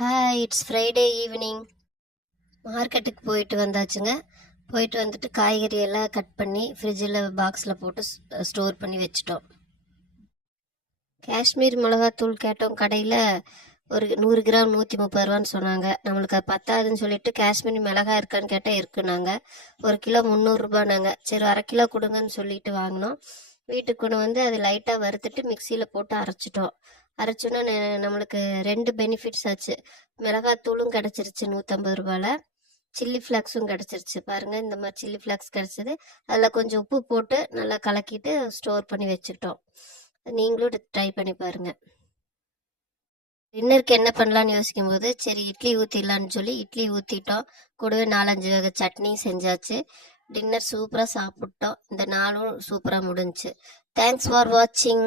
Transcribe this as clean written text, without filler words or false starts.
Hi, it's Friday evening. மார்க்கெட்டுக்கு போயிட்டு வந்தாச்சுங்க. போயிட்டு வந்துட்டு காய்கறி எல்லாம் கட் பண்ணி ஃப்ரிட்ஜில் பாக்ஸில் போட்டு ஸ்டோர் பண்ணி வச்சுட்டோம். காஷ்மீர் மிளகாத்தூள் கேட்டோம் கடையில். ஒரு 100 கிராம் 130 ரூபான்னு சொன்னாங்க. நம்மளுக்கு அது பத்தாதுன்னு சொல்லிட்டு காஷ்மீர் மிளகாய் இருக்கான்னு கேட்டால் இருக்குனாங்க. 1 கிலோ 300 ரூபானாங்க. சரி, அரை கிலோ கொடுங்கன்னு சொல்லிட்டு வாங்கினோம். வீட்டுக்கு கொண்டு வந்து அது லைட்டாக வறுத்துட்டு மிக்சியில் போட்டு அரைச்சிட்டோம். அரைச்சோன்னா நம்மளுக்கு 2 பெனிஃபிட்ஸ் ஆச்சு. மிளகாத்தூளும் கிடச்சிருச்சு 150 ரூபாயில். சில்லி ஃப்ளாக்ஸும் கிடச்சிருச்சு. பாருங்கள், இந்த மாதிரி சில்லி ஃப்ளாக்ஸ் கிடச்சிது. அதில் கொஞ்சம் உப்பு போட்டு நல்லா கலக்கிட்டு ஸ்டோர் பண்ணி வச்சுக்கிட்டோம். நீங்களும் ட்ரை பண்ணி பாருங்கள். டின்னருக்கு என்ன பண்ணலான்னு யோசிக்கும் போது சரி இட்லி ஊற்றிடலான்னு சொல்லி இட்லி ஊற்றிட்டோம். கூடவே 4-5 வகை சட்னி செஞ்சாச்சு. டின்னர் சூப்பராக சாப்பிட்டோம். இந்த நாளும் சூப்பராக முடிஞ்சுச்சு. தேங்க்ஸ் ஃபார் வாட்சிங்.